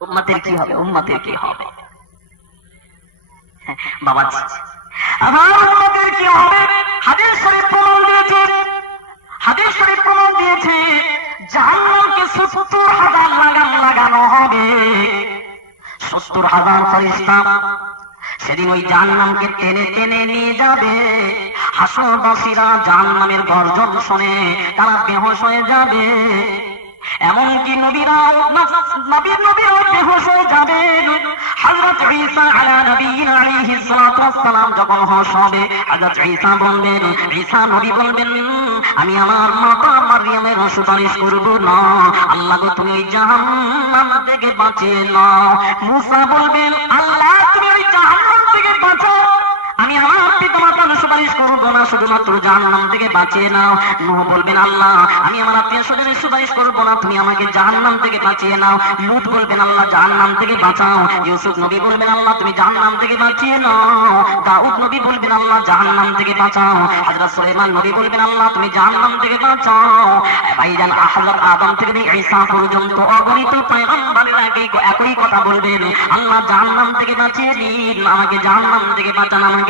উম্মাতের কি হবে? উম্মাতের কি হবে? হ্যাঁ, বাবা উম্মাতের কি হবে? হাদিস শরীফ প্রমাণ দিয়েছে। হাদিস শরীফ প্রমাণ দিয়েছে জাহান্নামকে সত্তর হাজার লাগাম লাগানো হবে। সত্তর হাজার ফরিস্তা সেদিন ওই জাহান্নামকে টেনে টেনে নিয়ে যাবে। হাসরবাসীরা জাহান্নামের গর্জন শুনে তারা বেহোশ হয়ে যাবে। এমনকি যখন হবে ঈসা বলবেন, ঈসা নবী বলবেন, আমি আমার মাতা মারইয়ামের সুপারিশ করব না। আল্লাহ তুমি জাহান্নাম থেকে বাঁচিয়ে নাও মুসা বলবেন, আল্লাহ, তুমি জাহান্নাম থেকে বাঁচাও। আমি আমার পিতামাতার সুপারিশ করব না, শুধুমাত্র জাহান্নাম থেকে বাঁচিয়ে নাও। নূহ বলবেন, আল্লাহ, আমি আমার আত্মীয় স্বজনের সুপারিশ করব না, তুমি আমাকে জাহান্নাম থেকে বাঁচিয়ে নাও। লুত বলবেন, আল্লাহ জাহান্নাম থেকে বাঁচাও। ইউসুফ নবী বলবেন, আল্লাহ, তুমি জাহান্নাম থেকে বাঁচিয়ে নাও। দাউদ নবী বলবেন, আল্লাহ জাহান্নাম থেকে বাঁচাও। হযরত সুলাইমান নবী বলবেন, আল্লাহ, তুমি জাহান্নাম থেকে বাঁচাও। ভাই ভাইজান হযরত আদম থেকে ঈসা পর্যন্ত অগণিত পয়গম্বরেরা একই একই কথা বলবেন, আল্লাহ জাহান্নাম থেকে বাঁচিয়ে দিন আমাকে জাহান্নাম থেকে বাঁচান, আমাকে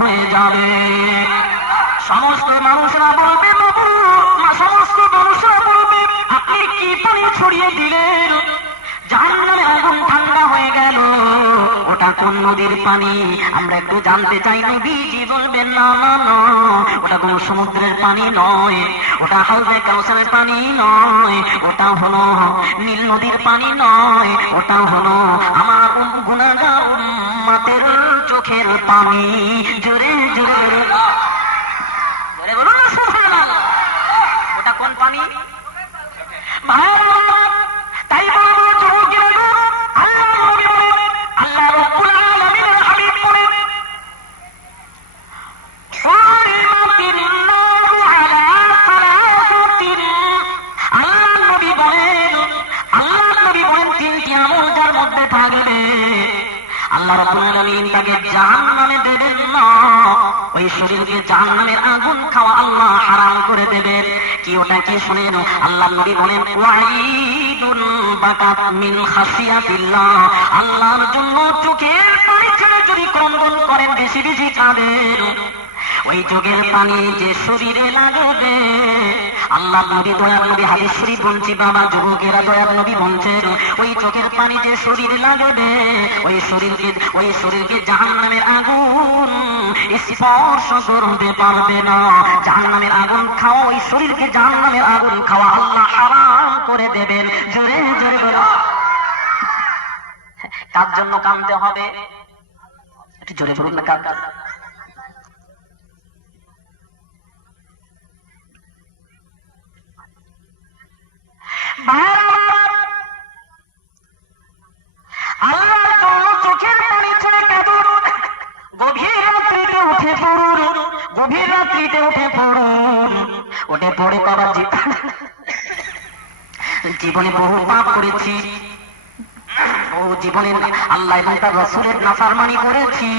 হয়ে যাবে। সমস্ত মানুষরা বলবে, বাবু সমস্ত মানুষরা বলবে, আপনি কি পানি ছড়িয়ে দিলেন? আগুন ঠান্ডা হয়ে গেল। ওটা কোন নদীর পানি? আমরা একটু জানতে চাই বলবেন না ওটা কোন সমুদ্রের পানি নয়। ওটা হাউজে কাউসারের পানি নয়। ওটা হলো নীল নদীর পানি নয়। ওটা হলো আমার গুণাগার উম্মাতের চোখের পানি জোরে জোরে। আলামিন তাকে জাহান্নামে দেবেন না ওই শরীরকে জাহান্নামের আগুন খাওয়া আল্লাহ হারাম করে দেবেন কি ওটা কি শুনেন? আল্লাহ নবী বলেন বাকাত মিন খাসিয়াতিল্লাহ। আল্লাহর জন্য চোখের পানি ছেড়ে যদি করেন, বেশি বেশি ওই চোখের পানি যে শরীরে লাগবে আল্লাহ নবী দয়ার নবী হাদিস শরীফ বলছি, বাবা যুবকেরা দয়ার নবী বলছেন, ওই চোখের পানি যে শরীরে লাগবে, ওই শরীরকে ওই শরীরকে জাহান্নামের আগুন স্পর্শ করতে পারবে না। জাহান্নামের আগুন খাওয়া, ওই শরীরকে জাহান্নামের আগুন খাওয়া আল্লাহ হারাম করে দেবেন। জোরে জোরে বলো। কার জন্য কামতে হবে। একটু জোরে বলুন না কার গভীর রাত্রিতে উঠে পড়ুন উঠে পড়ে বাবা জীবনে বহু পাপ করেছি। বহু জীবনে আল্লাহ এবং তার রসুলের নাফারমানি করেছি।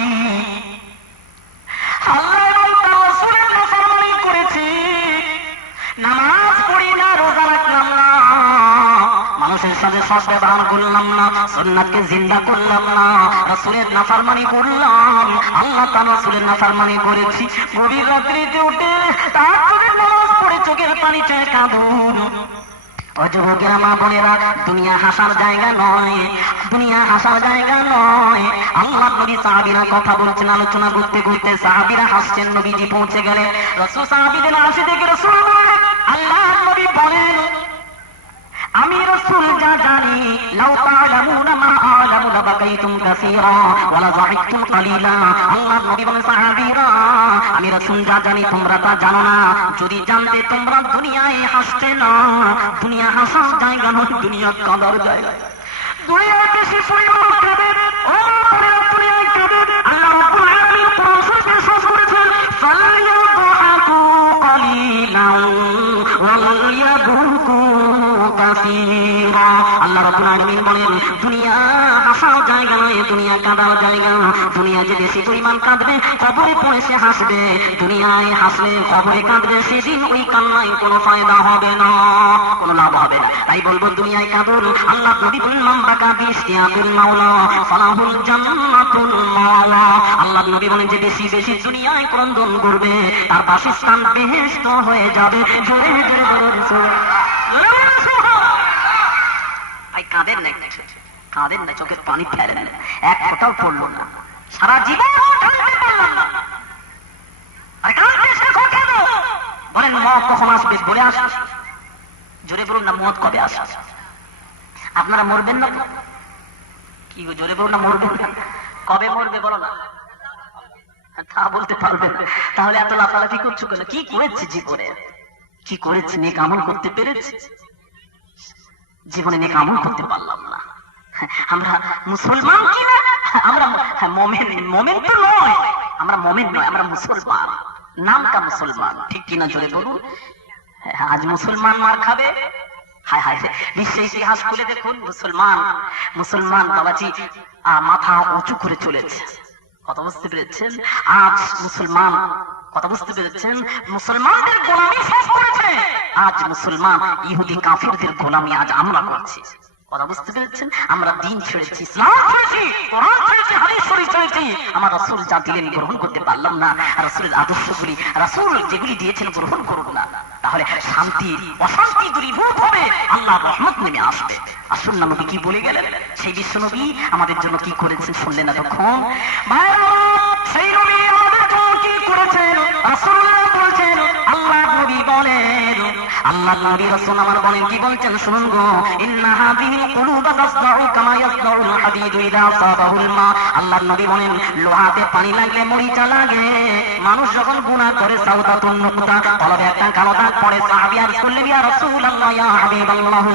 সাথে সৎ ব্যবহার করলাম না সন্ন্যাতকে জিন্দা করলাম না, রসুলের নাফারমানি করলাম। আল্লাহ তার রসুলের নাফারমানি করেছি। গভীর রাত্রিতে উঠে চোখের নামাজ পড়ে চোখের পানি চেয়ে কাঁদুন। অযুবকেরা মা বোনেরা, দুনিয়া হাসার জায়গা নয়, দুনিয়া হাসার জায়গা নয়। আল্লাহ নবী সাহাবিরা কথা বলছেন, আলোচনা করতে করতে সাহাবিরা হাসছেন, নবীজি পৌঁছে গেলেন। রসুল সাহাবিদের আসে দেখে রসুল আল্লাহ নবী বলেন জানি লাউ তা'লামুনা মা আ'লামু লাবাকাইতুম কাসীরা ওয়া লাযাহিকতুম কালীলা আল্লাহ নবী বলেন সাহাবীরা আমি রাসূল যা জানি তোমরা তা জানো না যদি জানতে তোমরা দুনিয়ায় হাসতে না দুনিয়া হাসার জায়গা নয় দুনিয়া কাঁদার জায়গা দুনিয়ায় বেশি পরিমাণ আল্লাহ করেছেন আল্লাহ রাব্বুল আলামিন বলেন, দুনিয়া হাসার জায়গা নয়, দুনিয়া কাঁদার জায়গা। দুনিয়া যে বেশি পরিমাণ কাঁদবে, কবরে পড়ে হাসবে। দুনিয়ায় হাসলে কবরে কাঁদবে, সেদিন ওই কান্নায় কোনো ফায়দা হবে না, কোনো লাভ হবে না। তাই বলব, দুনিয়ায় কাঁদুন, আল্লাহ নবী বলেন মাম্বাকা বিশতিয়াতুল মাওলা, ফালাহুল জান্নাতুল মাওলা। আল্লাহ নবী বলেন, যে বেশি বেশি দুনিয়ায় ক্রন্দন করবে, তার বাসস্থান বেহেশত হয়ে যাবে। জোরে জোরে বলুন কাঁদেন না। কাঁদেন না চোখের পানি ফেলেন না এক ফোঁটাও পড়ল না। সারা জীবন? বলেন মত কখন আসবে? বলে জোরে বলুন না মত কবে আপনারা মরবেন না কি গো, জোরে বলুন না, মরবেন না? কবে মরবে বলো না? তা বলতে পারবেন। তাহলে এত লাফালাফি করছ কেন? কি করেছি জীবনে? কি করেছি? নেক আমল করতে পেরেছি? জীবনে নেক আমল করতে পারলাম না। আমরা মুসলমান কি না আমরা হ্যাঁ, মোমেন মোমেন তো নয়। আমরা মোমেন নয় আমরা মুসলমান। নামটা মুসলমান। ঠিক কিনা জোরে বলুন? হ্যাঁ, আজ মুসলমান মার খাবে? হায় হায় বিশ্ব ইতিহাস খুলে দেখুন মুসলমান। মুসলমান বাবাজি মাথা উঁচু করে চলেছে। কথা বুঝতে পেরেছেন? আজ মুসলমান কথা বুঝতে পেরেছেন? মুসলমানদের গোলামি শেষ করেছে। আজ মুসলমান ইহুদি কাফিরদের গোলামি আজ আমরা করছি। কথা বুঝতে পেরেছেন? আমরা দিন ছেড়েছি আমার যা দিলেন গ্রহণ করতে পারলাম না। যেগুলি দিয়েছেন গ্রহণ করুন না। তাহলে শান্তি অশান্তি দূরীভূত হবে আল্লাহ রহমত নেমে আসবে। আসুন না নবী কি বলে গেলেন? সেই বিশ্ব নবী আমাদের জন্য কি করেছেন শুনলেন এতক্ষণ ভাইরা, সেই নবী আমাদের জন্য কি করেছেন? নবী বলেন, আল্লাহ নবী রাসূল আমার বলেন, কি বলছেন শুনুন গো, ইন্না হাযিহিল কুলুবা তাসদাউ কামা ইয়াসদাউল হাদীদু ইযা সাবাহুল মা। আল্লাহ নবী বলেন, লোহাতে পানি লাগলে মরিচা লাগে। মানুষ যখন গুনাহ করে, সাউদাতুন নুকতা কলবে একটা কালো দাগ পড়ে, সাহাবী আর করলেন, ইয়া রাসূলুল্লাহ, ইয়া হাবিবাল্লাহ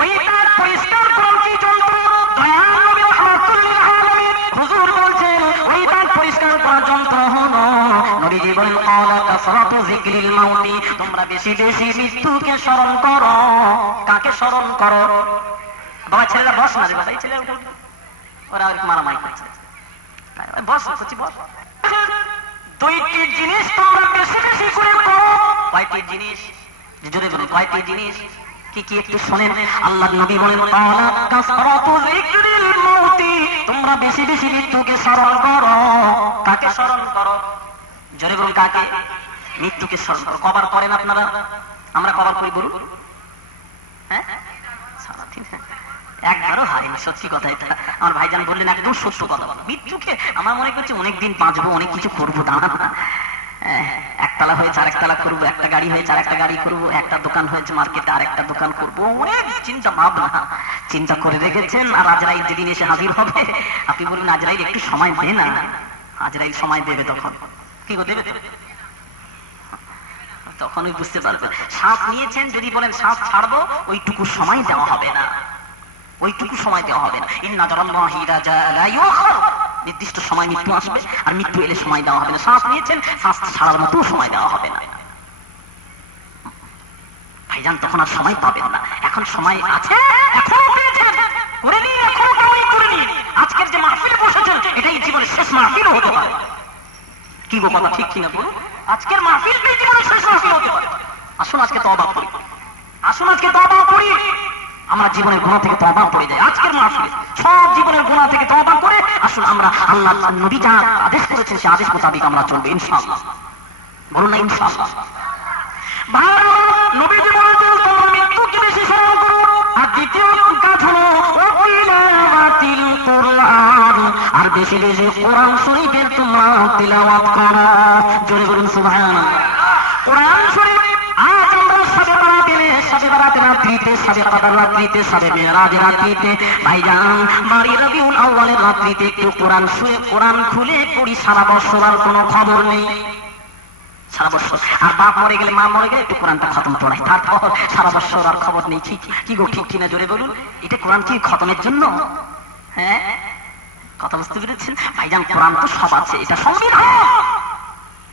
ওই দাগ পরিষ্কার করুন কি আলামিন। হুজুর বলছেন, ওই দাগ পরিষ্কার করার যন্ত্র হলো, নবীজি বলেন যিকরিল তোমরা বেশি বেশি মৃত্যুকে স্মরণ করো। কাকে স্মরণ করো? বাবা, ছেলেরা বস না রে। ওরা করছে। বস বস। দুইটি জিনিস তোমরা বেশি বেশি করে করো কয়টি জিনিস? জোরে বলুন কয়টি জিনিস? কি কি একটু শোনেন। আল্লাহ নবী বলেন কাসরাতু যিকরিল তোমরা বেশি বেশি মৃত্যুকে স্মরণ করো। কাকে স্মরণ করো? জোরে বলুন, কাকে? মৃত্যুকে স্মরণ করো। কবার করেন আপনারা? আমরা কবার করি বলুন। হ্যাঁ? একবারও সত্যি কথা এটা। আমার ভাইজান বললেন, একদম সত্য কথা মৃত্যুকে আমার মনে করছে অনেক দিন বাঁচবো, অনেক কিছু করব দাঁড়া একতলা হয়ে চার একতলা করব, একটা গাড়ি হয়ে চার একটা গাড়ি করব, একটা দোকান হয়েছে, মার্কেটে আর একটা দোকান করব। অনেক চিন্তা ভাবনা। চিন্তা করে রেখেছেন, আর আজরাইল যেদিন এসে হাজির হবে, আপনি বলুন, আজরাইল একটু সময় দে না? আজরাইল সময় দেবে তখন। কি দেবে তো? তখনই বুঝতে পারবে। শ্বাস নিয়েছেন, যদি বলেন শ্বাস ছাড়বো, ওইটুকু সময় দেওয়া হবে না। ওইটুকু সময় দেওয়া হবে না। ইন্না নির্দিষ্ট সময় মৃত্যু আসবে, আর মৃত্যু এলে সময় দেওয়া হবে না। শ্বাস নিয়েছেন শ্বাস ছাড়ার মতো সময় দেওয়া হবে না। ভাইজান, তখন আর সময় পাবেন না। এখন সময় আছে, এখনও করে এখনও করে আজকের যে মাহফিলে বসেছেন, এটাই জীবনের শেষ মাহফিলও হতে পারে। কি গো কথা, ঠিক কিনা বলুন? আজকের মাহফিলটাই জীবনের শেষ মাহফিল হতে পারে? আসুন আজকে তওবা করি। আসুন আজকে তওবা করি। আমরা জীবনের গুণা থেকে তওবা পড়ে যাই। আজকের মাহফিল। সব জীবনের গুণা থেকে তওবা করে আসুন আমরা আল্লাহ নবী যা আদেশ করেছেন সেই আদেশ মোতাবেক আমরা চলবে, ইনশাআল্লাহ। বলুন না, ইনশাআল্লাহ। ভালো আর বেশি বেশি কোরআন শরীফের তোমরা তিলাওয়াত করো। জোরে কোরআন শরীফ খবর নেই। আর মরে গেলে মরে গেলে একটু তারপর সারা বছর আর খবর নেই। কি গো, ঠিক কিনা জোরে বলুন? এটা কোরআন কি খতমের জন্য? হ্যাঁ? কথা বুঝতে পেরেছেন? ভাইজান, কোরআন তো সব আছে, এটা সংবিধান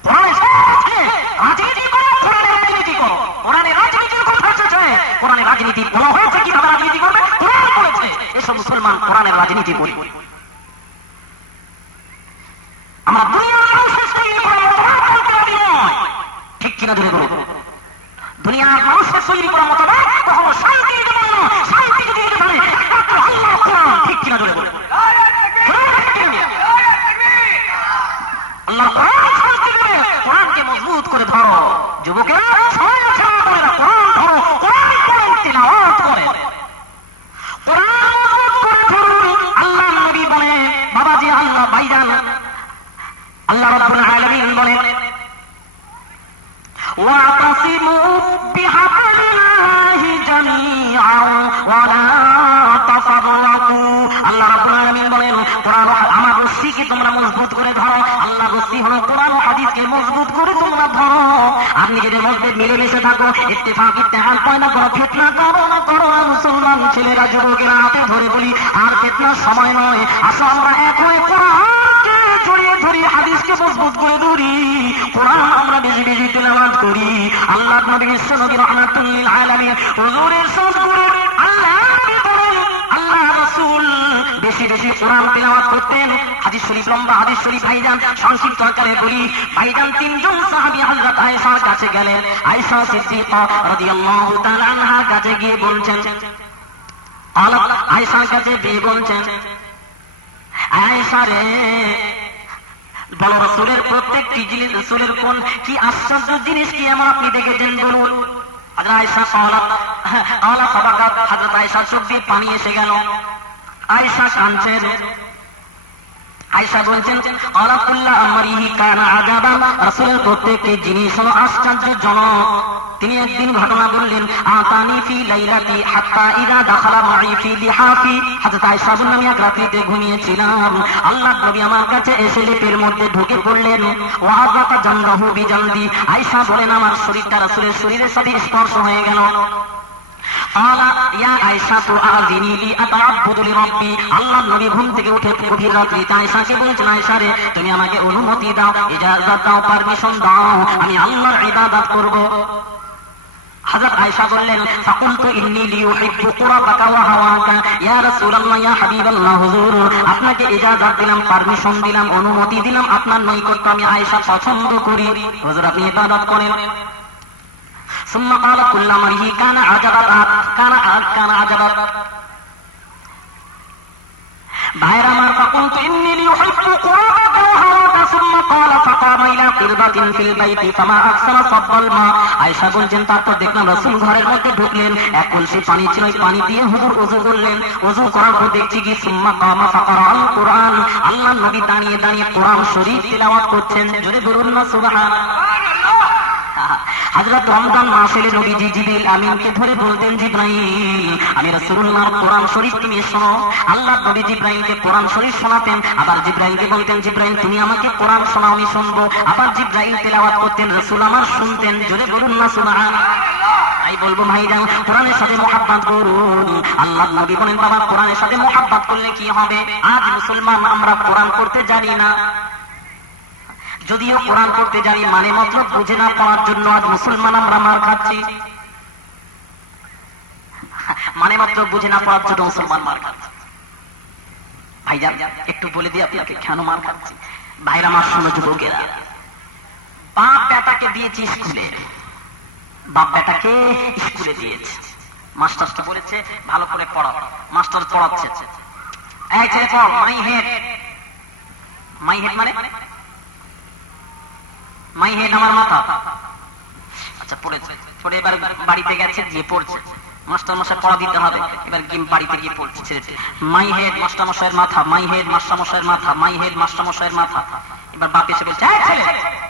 কোরআনে সব আছে। রাজনীতি করো কোরআনে রাজনীতি করো। কোরআনে রাজনীতির কথা এসেছে। কোরআনে রাজনীতি বলা হয়েছে কীভাবে রাজনীতি করবে? কোরআন বলেছে, এসব মুসলমান কোরআনের রাজনীতি করি। আমরা দুনিয়ার মানুষের নয়। ঠিক কিনা ধরে বলুন? দুনিয়ার মানুষের তৈরি করা মতবাদ, কখনো শান্তি দিতে পারে না শান্তি যদি দিতে পারে একমাত্র আল্লাহ কোরআন ঠিক কিনা ধরে বলুন আল্লাহ কোরআন শান্তি দেবে কোরআনকে মজবুত করে ধরো যুবকেরা আল্লাহ আমার রশ্মিকে তোমরা মজবুত করে ধরো রস্সি হলো কোরআন হাদিসকে মজবুত করে তোমরা ধরো। আর নিজেদের মধ্যে মিলেমিশে থাকো, ইত্তেফাক ইত্তেহাদ পয়দা করো, ফিতনা করো না করো মুসলমান ছেলেরা, যুবকেরা হাতে ধরে বলি, আর ফিতনার সময় নয়। আসো আমরা এক হয়ে কোরআনকে জড়িয়ে ধরি, হাদিসকে মজবুত করে ধরি। কোরআন আমরা বেশি বেশি তেলাওয়াত করি। আল্লাহ নবী বিশ্ব নবী রহমাতুল্লিল আলামিন হুজুরের সদগুরু আল্লাহ বেশি বেশি কোরআন তেলাওয়াত করতেন। হাদিস শরীফ লম্বা, হাদিস শরীফ ভাইজান, সংক্ষিপ্ত আকারে বলি, ভাইজান তিনজন সাহাবী হযরত আয়েশার কাছে গেলেন। আয়েশা সিদ্দিকা রাদিয়াল্লাহু তাআলা আনহার কাছে গিয়ে বলছেন আলাপ আয়েশার কাছে গিয়ে বলছেন, আয়েশা রে, বলো রসুলের প্রত্যেকটি জিনিস, রসুলের কোন কি আশ্চর্য জিনিস কি এমন আপনি দেখেছেন, বলুন? হাজরা আয়সা কওলা কওলা সাবাকাত হাজরত আয়সা চোখ দিয়ে পানি এসে গেল। আয়সা কাঁদছেন আয়সা বলছেন কানা জিনিস আশ্চর্যজনক। তিনি একদিন ঘটনা বললেন, আতানি ফি লাইলাতি হাত্তা ইদা দাখালা মাই ফি লিহাফি হযরত বললেন আমি এক ঘুমিয়েছিলাম। আল্লাহ নবী আমার কাছে এসে লেপের মধ্যে ঢুকে পড়লেন। ওয়াজাকা জামরাহু বিজামদি আয়েশা বলেন, আমার শরীরটা রাসূলের শরীরের সাথে স্পর্শ হয়ে গেল। তুমি আমাকে অনুমতি দাও, ইজাজত দাও পারমিশন দাও, আমি আল্লাহর ইবাদত করব। বললেন আপনাকে দিলাম পারমিশন দিলাম, অনুমতি দিলাম, আপনার নৈকট্য আমি আয়েশা পছন্দ করি। হুজুর, আপনি ইবাদত করেন। ثم قال كل امره كان عجبا كان كان عجبا ভাইর আমার فقلت إني ليحب قرابك وهواك ثم قال فقام إلى قربة في البيت فما أكثر صب الماء আয়েশা বলছেন তারপর দেখলাম রসুল ঘরের মধ্যে ঢুকলেন এক কলসি পানি ছিল ওই পানি দিয়ে হুজুর ওযু করলেন ওযু করার পর দেখছি কি সুম্মা কামা ফাকারা আল কোরআন আল্লাহ নবী দাঁড়িয়ে দাঁড়িয়ে কোরআন শরীফ তিলাওয়াত করছেন জোরে বলুন না সুবহানাল্লাহ রমজান নবীজি আমিনকে ধরে বলতেন আমি রাসূলুল্লাহর কোরআন শরীফ তুমি শোনো। আল্লাহ নবী জিব্রাইলকে কোরআন শরীফ শোনাতেন। আবার জিব্রাইলকে বলতেন, জিব্রাইল, তুমি আমাকে কোরআন শোনাও আমি শুনব। আবার জিব্রাইল তেলাওয়াত করতেন, রাসূল আমার শুনতেন। জোরে বলুন না বলব, ভাইজান, কোরআনের সাথে মোহাব্বত করুন। আল্লাহ নবী বলেন, বাবা, কোরআনের সাথে মোহাব্বত করলে কি হবে? আজ মুসলমান, আমরা কোরআন পড়তে জানি না। যদিও কোরআন পড়তে জানি মানে মতলব বুঝে না পাওয়ার জন্য আজ মুসলমান আমরা মার খাচ্ছি। মানে মাত্র বুঝে না পাওয়ার জন্য মুসলমান মার খাচ্ছে। ভাইজান, একটু বলে দিই আপনাকে কেন মার খাচ্ছি? ভাইরা মার শুনো যুবকেরা। বাপ বেটাকে দিয়েছি স্কুলে। বাপ বেটাকে স্কুলে দিয়েছে। মাস্টারটা বলেছে, ভালো করে পড়াও। মাস্টার পড়াচ্ছে। এই ছেলে পড় মাই হেড মাই হেড মানে? মাই হেড আমার মাথা আচ্ছা পড়েছে পড়ে এবার বাড়িতে গেছে গিয়ে পড়ছে মাস্টার মশাই পড়া দিতে হবে এবার গিয়ে বাড়িতে গিয়ে পড়ছে ছেড়েছে মাই হেড মাস্টার মশাইয়ের মাথা মাই হেড মাস্টার মশাইয়ের মাথা মাই হেড মাস্টার মশাইয়ের মাথা এবার বাপ এসে বলছে "এই ছেলে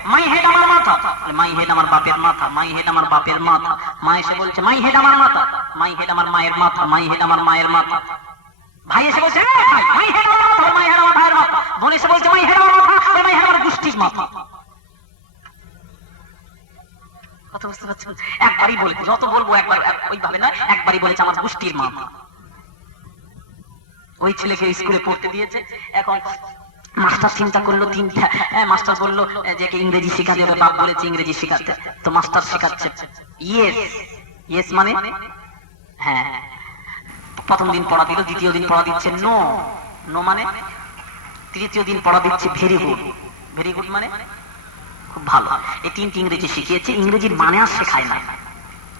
মাই হেড আমার মাথা মাই হেড আমার বাপের মাথা মাই হেড আমার বাপের মাথা মা এসে বলছে মাই হেড আমার মাথা মাই হেড আমার মায়ের মাথা মাই হেড আমার মায়ের মাথা ভাই এসে বলছে মাই হেড আমার মাথা মাই হেড আমার ভাইয়ের মাথা বোন এসে বলছে মাই হেড আমার মাথা মাই হেড আমার গোষ্ঠীর মাথা কথা বুঝতে পারছেন একবারই বলে যত বলব একবার ওইভাবে না একবারই বলেছে আমার গোষ্ঠীর মাথা ওই ছেলেকে স্কুলে পড়তে দিয়েছে। এখন মাস্টার চিন্তা করল তিনটা। হ্যাঁ, মাস্টার বলল যে ইংরেজি শেখাতে হবে বাপ বলেছে ইংরেজি শেখাতে। তো মাস্টার শেখাচ্ছে। ইয়েস ইয়েস মানে? হ্যাঁ। প্রথম দিন পড়া দিল দ্বিতীয় দিন পড়া দিচ্ছে নো নো মানে? তৃতীয় দিন পড়া দিচ্ছে ভেরি গুড ভেরি গুড মানে? খুব ভালো। এই তিনটি ইংরেজি শিখিয়েছে ইংরেজির মানে আর শেখায় না।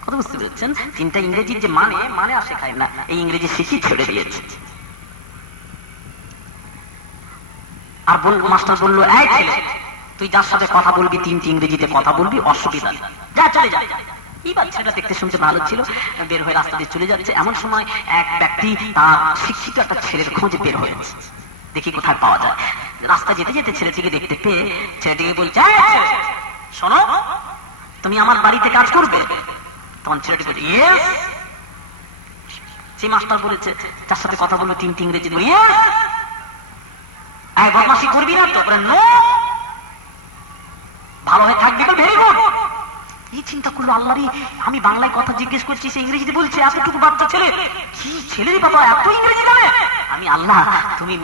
কথা বুঝতে পেরেছেন? তিনটা ইংরেজির যে মানে মানে আর শেখায় না। এই ইংরেজি শিখিয়ে ছেড়ে দিয়েছে। আর বল মাস্টার বলল, এই ছেলে, তুই যার সাথে কথা বলবি, তিনটি ইংরেজিতে কথা বলবি, অসুবিধা যা, চলে যা। এই বাচ্চাটা দেখতে শুনতে ভালো ছিল। বের হয়ে রাস্তা দিয়ে চলে যাচ্ছে। এমন সময় এক ব্যক্তি তার শিক্ষিত একটা ছেলের খোঁজে বের হয়েছে। দেখি কোথায় পাওয়া যায়। রাস্তা যেতে যেতে ছেলেটিকে দেখতে পেয়ে ছেলেটিকে বলছে শোনো, তুমি আমার বাড়িতে কাজ করবে? তখন ছেলেটি বলছে সেই মাস্টার বলেছে যার সাথে কথা বলব তিনটি ইংরেজি বদমাসি করবি না তো? নো ভালো হয়ে থাকবি ভেরি গুড এই চিন্তা করল আমি বাংলায় কথা জিজ্ঞেস করছি সে ইংরেজিতে বলছে এতটুকু বাচ্চা ছেলে? কি বাবা এত ইংরেজি জানে? আমি আল্লাহ তুমি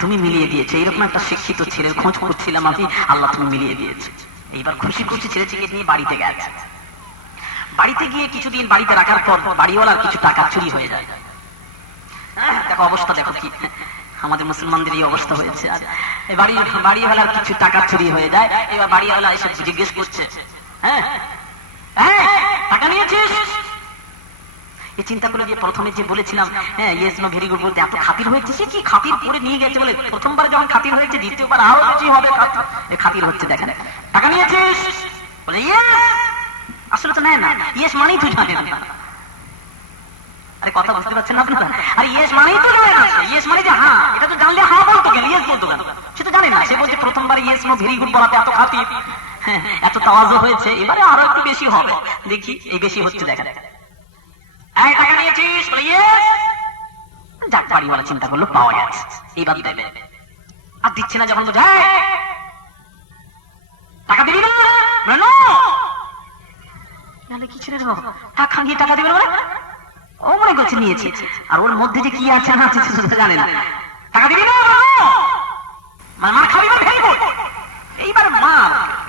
তুমি মিলিয়ে দিয়েছে। এরকম একটা শিক্ষিত ছেলের খোঁজ করছিলাম আমি। আল্লাহ তুমি মিলিয়ে দিয়েছে। এইবার খুশি খুশি নিয়ে বাড়িতে গেছে। বাড়িতে গিয়ে কিছুদিন বাড়িতে রাখার পর বাড়িওয়ালার কিছু টাকা চুরি হয়ে যায়। হ্যাঁ, দেখো অবস্থা দেখো কি। আমাদের মুসলমানদের এই অবস্থা হয়েছে। আর বাড়ি বাড়িওয়ালার কিছু টাকা চুরি হয়ে যায়। এবার বাড়িওয়ালা এসে জিজ্ঞেস করছে হ্যাঁ। হ্যাঁ, টাকা নিয়েছিস? এই চিন্তা যে প্রথমে যে বলেছিলাম হ্যাঁ ইয়েস নো ভেরি গুড বলতে এত খাতির হয়েছে সে কি খাতির করে নিয়ে গেছে বলে? প্রথমবার যখন খাতির হয়েছে দ্বিতীয়বার আরও বেশি হবে খাতির। হচ্ছে দেখেন। টাকা নিয়েছিস? বলে ইয়েস আসলে তো নেয় না। ইয়েস মানেই তুই জানে না। আরে কথা বুঝতে পারছেন না আপনারা? আরে ইয়েস মানেই তো জানে না ইয়েস মানে যে হ্যাঁ এটা তো জানলে হ্যাঁ বলতো কেন ইয়েস বলতো কেন সে তো জানে না। সে বলছে প্রথমবার ইয়েস নো ভেরি গুড বলাতে এত খাতির। এত তাওয়াজু হয়েছে, এবারে আরও একটু বেশি হবে। দেখি, এই বেশি হচ্ছে দেখা দেখা টাকা নিয়েছিস যাক, বাড়িওয়ালা চিন্তা করল, পাওয়া গেছে। এইবার দেবে? আর দিচ্ছে না যখন যায় টাকা দিবি না! নাহলে টাকা নিয়ে টাকা দিবে বলে? ও মনে করছে নিয়েছে। আর ওর মধ্যে যে কি আছে না আছে সেটা জানে না। টাকা দিবি না! মানে মার খাবি ভেরি এইবার মার।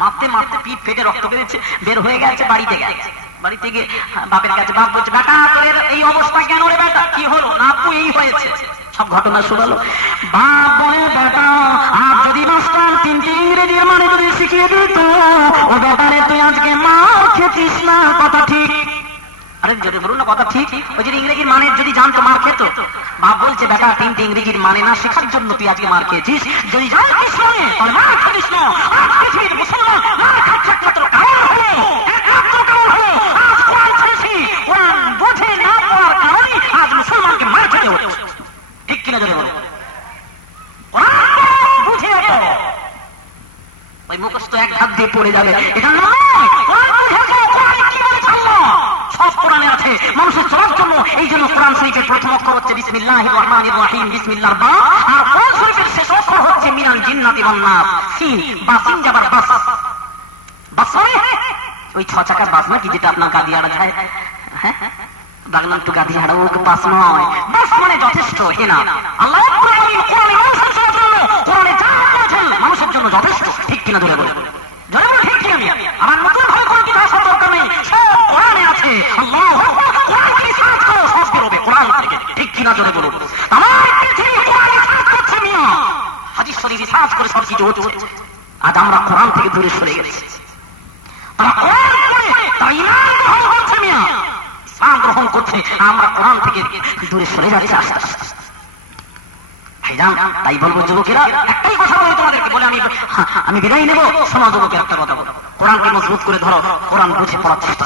মারতে মারতে পিঠ ফেটে রক্ত বেরোচ্ছে, বের হয়ে গেছে বাড়িতে গেছে বাড়িতে গিয়ে বাপের কাছে বাপ বলছে, বেটা তোর এই অবস্থা কেন রে বেটা? কি হলো? না আপু এই হয়েছে। সব ঘটনা শোনালো। বাপ বলে, বেটা আর যদি মাস্টার তিনটি ইংরেজির মানে যদি শিখিয়ে দিত, ও ব্যাপারে তুই আজকে মার খেতিস না, কথা ঠিক? আরে, যদি বলুন না, কথা ঠিক? ওই যদি ইংরেজির মানে যদি জানতো, মার বেটা তিনটে ইংরেজির মানে না, শেখার জন্য তুই আজকে মার খেয়েছিস? যদি জানতিস মানে তাহলে মার খেতিস না পৃথিবীর মুসলমান মার খাচ্ছে একমাত্র কারণ হলো মুখস্থ এক হাত দিয়ে পড়ে যাবে। এটা কোরআন বুঝেছ কোরআন কি বলেছে আল্লাহ সব কোরআনে আছে মানুষের চলার জন্য এই জন্য কোরআন শরীফের প্রথম অক্ষর হচ্ছে বিসমিল্লাহির রহমানির রহিম, বিসমিল্লাহর বা, আর কোরআন শরীফের শেষ অক্ষর হচ্ছে মিনাল জিন্নাতি ওয়ান সিন, বা, সিন যাবার বাস। বাস মানে? ওই ছ চাকার বাস নাকি যেটা আপনার গাদিয়াড়া যায়? হ্যাঁ? বাগনান তো গাদিয়াড়া ওকে বাস নয়। বাস মানে যথেষ্ট, হে না? আল্লাহ আলামিন মানুষের জন্য, কোরআনে যা মানুষের জন্য যথেষ্ট। ঠিক কিনা ধরে বলে ঠিক কিনা আমার নতুন ভাবে কোনো কিছু আসার দরকার নেই সব কোরআনে আছে আল্লাহ কোরআন কি সার্চ করো সব বেরোবে কোরআন থেকে ঠিক কিনা ধরে বলুন। আমার পৃথিবী কোরআন সার্চ করছে মিয়া। হাদিস শরীফ সার্চ করে সব কিছু হচ্ছে। আজ আমরা কোরআন থেকে দূরে সরে গেছি। গ্রহণ করছে আমরা কোরআন থেকে দূরে সরে যাচ্ছি। আস্তে আস্তে তাই বলব যুবকেরা, একটাই কথা বলি তোমাদেরকে। বলে আমি আমি বিদায় নেব। শোনো যুবকের, একটা কথা বলো। কোরআনকে মজবুত করে ধরো। কোরআন বুঝে পড়ার চেষ্টা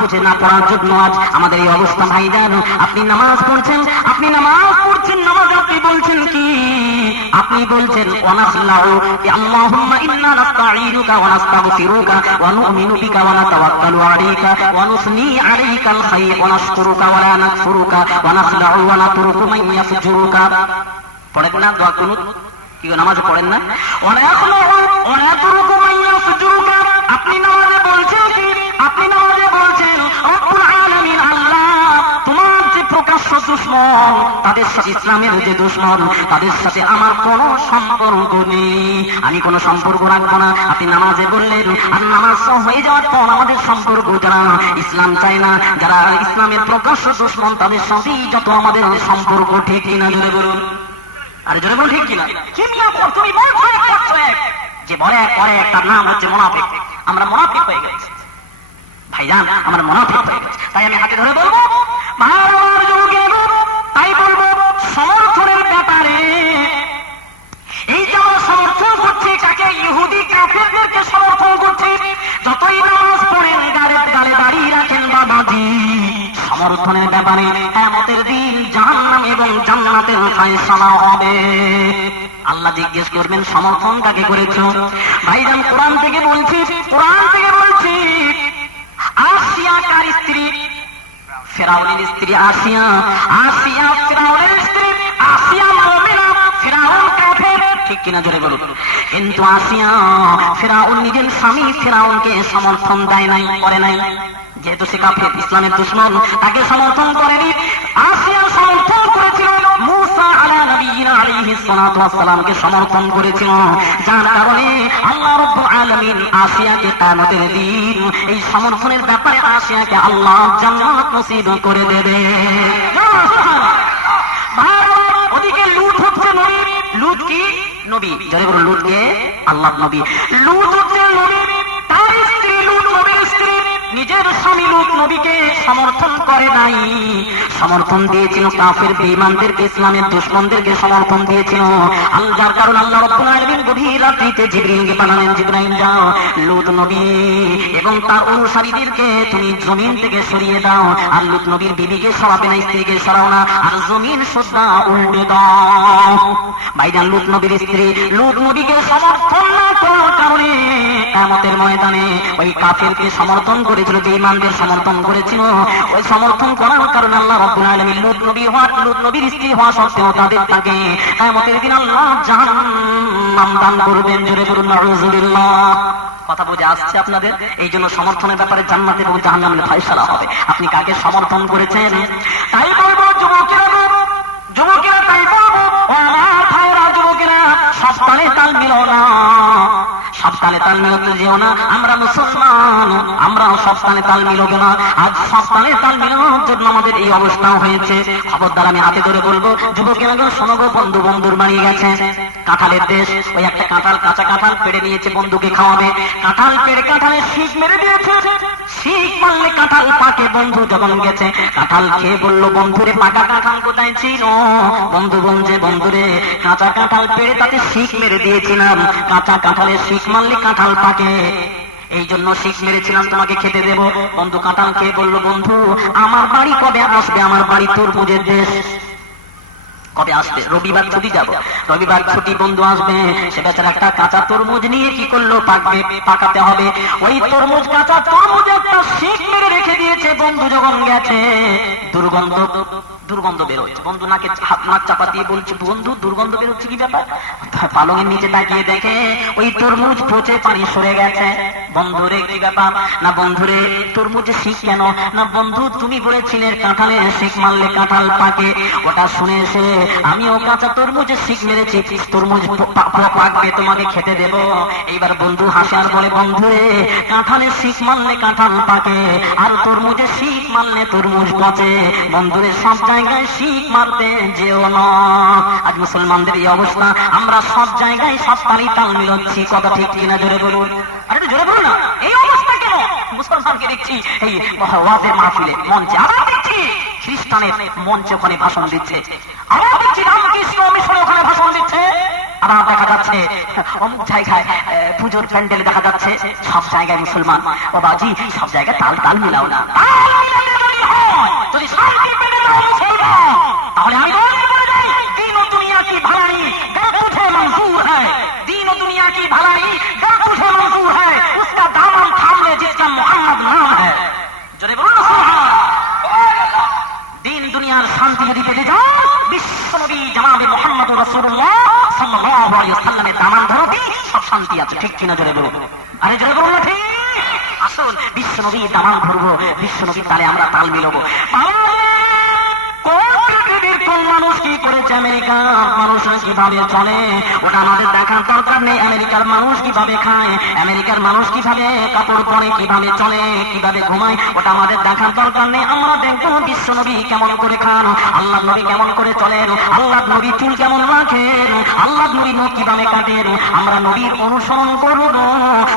বুঝে না পড়ার জন্য আজ আমাদের এই অবস্থা ভাইজান আপনি নামাজ পড়ছেন, আপনি নামাজ পড়ছেন, নামাজ আপনি বলছেন কি? আপনি বলছেন ওয়ানাসলাউ আল্লাহুম্মা ইন্না নাস্তাঈনুকা ওয়া নাস্তাগফিরুকা ওয়া নু'মিনু বিকা ওয়া নাতাওয়াক্কালু আলাইকা ওয়া নুসনি আলাইকাল খায়র ওয়া নাশকুরুকা ওয়া লা নাকফুরুকা ওয়া নাখলাউ ওয়া নাতরুকু মান ইয়াফজুরুকা। পড়েন না, দোয়া কুনুত কি নামাজে পড়েন না? ওয়া নাখলাউ ওয়া নাতরুকু মান ইয়াফজুরুকা। আপনি নামাজে প্রকাশ্য দুশ্মন, তাদের সাথে ইসলামের যে দুশ্মন, তাদের সাথে আমার কোনো সম্পর্ক নেই। আমি কোনো সম্পর্ক রাখব না। আপনি নামাজে বললেন, আর নামাজ হয়ে যাওয়ার পর আমাদের সম্পর্ক যারা ইসলাম চায় না, যারা ইসলামের প্রকাশ্য দুশ্মন, তাদের সাথেই যত আমাদের সম্পর্ক, ঠিক কিনা জোরে বলুন। আরে জোরে বলুন, ঠিক কিনা? তুমি যে বলে এক, তার নাম হচ্ছে মোনাফিক। আমরা মোনাফিক হয়ে গেছি। ভাইজান, আমার মনাফিক হয়ে গেছে। তাই আমি হাতে ধরে বলব সমর্থনের ব্যাপারে কেমতের দিন জাহান্নাম এবং জান্নাতের ফায়সালা হবে। আল্লাহ জিজ্ঞেস করবেন, সমর্থন কাকে করেছ? ভাইজান কোরআন থেকে বলছি, কোরআন থেকে বলছি আসিয়া কার স্ত্রী, ফেরাউনের স্ত্রী আসিয়া আসিয়া ফেরাউনের স্ত্রী, আসিয়া মুমিনা ফেরাউন কাফের। ঠিক কিনা জোরে বলুন। কিন্তু আসিয়া ফেরাউন নিজের স্বামী ফেরাউনকে সমর্থন দেয় নাই, করে নাই। যেহেতু সে কাফের, ইসলামের দুশ্মন, তাকে সমর্থন করেনি। আসিয়া সমর্থন করেছিল। সমর্থন করেছিল। যার কারণে আল্লাহ রাব্বুল আলামিন আসিয়াকে কিয়ামতের দিন এই সমর্থনের ব্যাপারে আসিয়াকে আল্লাহ জান্নাত করে দেবে। ওদিকে লুট হচ্ছে নবী লুট কি? নবী জরে বলুন লুট কে আল্লাহ নবী। লুট নিজের স্বামী লুট নবীকে সমর্থন করে নাই। সমর্থন দিয়েছিল কাফের বেঈমানদেরকে ইসলামের দুশমনদেরকে সমর্থন দিয়েছিল। আল কারণ আল্লাহ রব্বুল আলামিন গভীর রাত্রিতে জিবরিলকে পাঠালেন, জিবরাইল, যাও। লুত নবী এবং তার অনুসারীদেরকে তুমি জমিন থেকে সরিয়ে দাও। আর লুত নবীর বিবিকে সরাবে না, স্ত্রীকে সরাও না, আর জমিন শ্রদ্ধা উল্টে দাও। ভাইজান, লুত নবীর স্ত্রী, লুত নবীকে সমর্থন না কারণে ময়দানে ওই কাফেরকে সমর্থন করেছিল বেঈমানদের সমর্থন করেছিল। ওই সমর্থন করার কারণে আল্লাহ নবী নবীর স্ত্রী হওয়া সত্ত্বেও তাদের তাকে দিন আল্লাহ দান করবেন। জোরে নাউজুবিল্লাহ। কথা বুঝে আসছে আপনাদের? এই জন্য সমর্থনের ব্যাপারে জান্নাত এবং জাহান্নামের ফায়সালা হবে। আপনি কাকে সমর্থন করেছেন? তাই বলব, যুবকেরা যুবকেরা তাই বলব, ও ভাইরা যুবকেরা, সব তালে তাল মিল না। সব তালে মিলতে যেও না। আমরা মুসলমান আমরা সব তালে মিলবো না। আজ সব তালে মিলানোর জন্য আমাদের এই অবস্থা হয়েছে। খবরদার আমি হাতে ধরে বলব, যুবকেরা শোনগো বন্ধু বন্ধুর বানিয়ে গেছে। কাঁঠালের দেশ, ওই একটা কাঁঠাল, কাঁচা কাঁঠাল পেড়ে নিয়েছে বন্ধুকে খাওয়াবে। কাঁঠাল পেড়ে কাঁঠালের শীষ মেরে দিয়েছে। শীষ মারলে কাঁঠাল পাকে, বন্ধু যখন গেছে। কাঁঠাল খেয়ে বলল, বন্ধুরে, পাকা কাঁঠাল কোথায় ছিল? বন্ধু বলছে, বন্ধুরে, কাঁচা কাঁঠাল পেড়ে তাতে শিখ মেরে দিয়েছিলাম। কাঁচা কাঁঠালের শিখ মারলে কাঁঠাল পাকে। এই জন্য শিখ মেরেছিলাম, তোমাকে খেতে দেব। বন্ধু কাঁঠাল খেয়ে বলল, বন্ধু, আমার বাড়ি কবে আসবে? আমার বাড়ি তোর পুজোর দেশ। কবে আসবে? রবিবার ছুটি যাব। রবিবার ছুটি বন্ধু আসবে। সে বেচারা একটা কাঁচা তরমুজ নিয়ে কি করল? পাকবে, পাকাতে হবে। ওই তরমুজ, কাঁচা তরমুজ একটা শিখ মেরে রেখে দিয়েছে। বন্ধু যখন গেছে, দুর্গন্ধ দুর্গন্ধ বেরোচ্ছে বন্ধু নাকে নাক চাপা দিয়ে বলছে, বন্ধু, দুর্গন্ধ বেরোচ্ছে কি ব্যাপার? পালঙের নিচে তাকিয়ে দেখে ওই তরমুজ পচে পানি সরে গেছে। বন্ধুরে কি ব্যাপার? না বন্ধুরে তরমুজে শিখ কেন? না বন্ধু, তুমি বলেছিলে কাঁঠালে শিখ মারলে কাঁঠাল পাকে। ওটা শুনে এসে আমিও কাঁচা তরমুজে শিখ মেরেছি। তরমুজ পাকবে, তোমাকে খেতে দেব। এইবার বন্ধু হাসার বলে বন্ধুরে কাঁঠালে শিখ মারলে কাঁঠাল পাকে। আর তরমুজে শিখ মারলে তরমুজ পচে। বন্ধুরে সব জায়গায় শিখ মারতে যেও না। আজ মুসলমানদের এই অবস্থা, আমরা সব জায়গায় সব তালি তাল কথা ঠিক কিনা জোরে বলুন। আরে জোরে বলুন না। এই অবস্থা কেন? মুসলমানকে দেখছি, এই ওয়াজের মাহফিলে মঞ্চে আবার দেখছি খ্রিস্টানের মঞ্চে ওখানে ভাষণ দিচ্ছে। আবার দেখছি রামকৃষ্ণ ওখানে ভাষণ দিচ্ছে। দেখা যাচ্ছে, অমুক জায়গায় পুজোর প্যান্ডেল দেখা যাচ্ছে। সব জায়গায় মুসলমান। ও বাজি সব জায়গায় তাল তাল মিলাও না। যদি সাল্লামের দামান ধরতেই সব শান্তি আছে, ঠিক কিনা জোরে বলুন? আরে জোরে বলুন ঠিক। আসুন বিশ্বনবী দামান তালে আমরা তাল মিলবো। কোন মানুষ কি করেছে আমেরিকা? মানুষ কীভাবে চলে? ওটা আমাদের দেখার দরকার নেই। আমেরিকার মানুষ কীভাবে খায়? আমেরিকার মানুষ কীভাবে কাপড় পরে, কীভাবে চলে, কীভাবে ঘুমায়? ওটা আমাদের দেখার দরকার নেই। আমরা দেখব বিশ্ব নবী কেমন করে খান। আল্লাহ নবী কেমন করে চলেন। আল্লাহ নবী চুল কেমন রাখেন? আল্লাহ নবী মুখ কীভাবে কাটেন? আমরা নবীর অনুসরণ করব।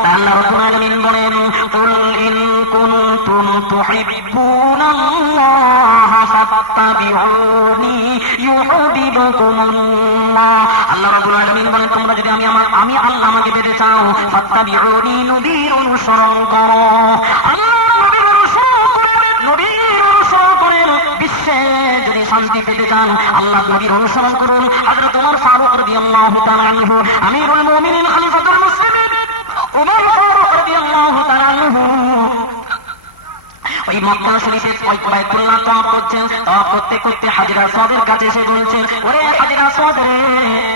আল্লাহ রাব্বুল ইউহিব্বুকুমুল্লাহ আল্লাহ রাব্বুল আলামিন বলেন তোমরা যদি আমি আল্লাহ পেতে চাও ফাত্তাবিউনি নবীর অনুসরণ করো অনুসরণ করে নবীর অনুসরণ যদি শান্তি পেতে চান আল্লাহ নবীর অনুসরণ করুন হযরত ওমর ফারুক রাদিয়াল্লাহু তাআলা আনহু আমিরুল মুমিনিন খলিফাতুল মুসলিমিন ওমর ফারুক ওই মক্কা শরীফে ওই করছেন করতে করতে হাজিরা কাছে এসে বলছেন ওরে হাজিরা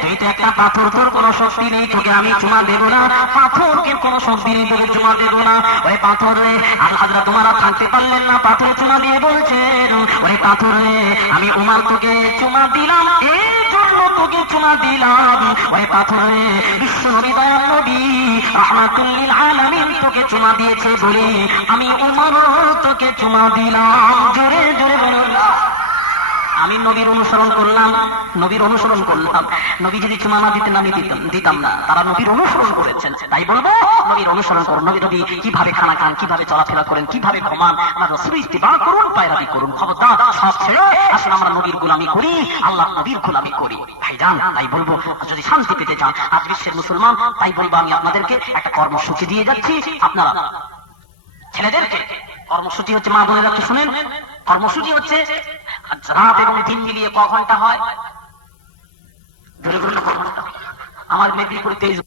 তুই তো একটা পাথর তোর কোনো শক্তি নেই, তোকে আমি চুমা দেব না। পাথরকে কোনো শক্তি নেই, তোকে চুমা দেব না। ওই পাথর রে, আর হাজরা তোমারা থাকতে পারলেন না। পাথর চুমা দিয়ে বলছেন ওরে পাথর রে, আমি উমার তোকে চুমা দিলাম। এই তোকে চুমা দিলাম। ওই পাথরে বিশ্ব নবী দয়াল নবী রহমাতুল্লিল আলামিন তোকে চুমা দিয়েছে বলে আমি উমর তোকে চুমা দিলাম। জোরে জোরে বলুন। আমি নবীর অনুসরণ করলাম, নবীর অনুসরণ করলাম। নবী যদি চুমা না দিতেন, আমি দিতাম দিতাম না। তারা নবীর অনুসরণ করেছেন। তাই বলব, নবীর অনুসরণ করুন। নবী নবী, কীভাবে খানা খান, কীভাবে চলাফেরা করেন, কীভাবে ঘুমান, আমার রসুল ইস্তিবা করুন, পায়রাবি করুন, খবরদার, সব ছেড়ে আসলে আমরা নবীর গোলামি করি আল্লাহ নবীর গোলামি করি। ভাইজান তাই বলব, যদি শান্তি পেতে চান, আজ বিশ্বের মুসলমান, তাই বলব আমি আপনাদেরকে একটা কর্মসূচি দিয়ে যাচ্ছি। আপনারা ছেলেদেরকে কর্মসূচি হচ্ছে, মা বোনেরা একটু শুনেন। কর্মসূচি হচ্ছে রাত এবং দিন মিলিয়ে ক ঘণ্টা হয়? আমার মেদিনীপুরে তেইশ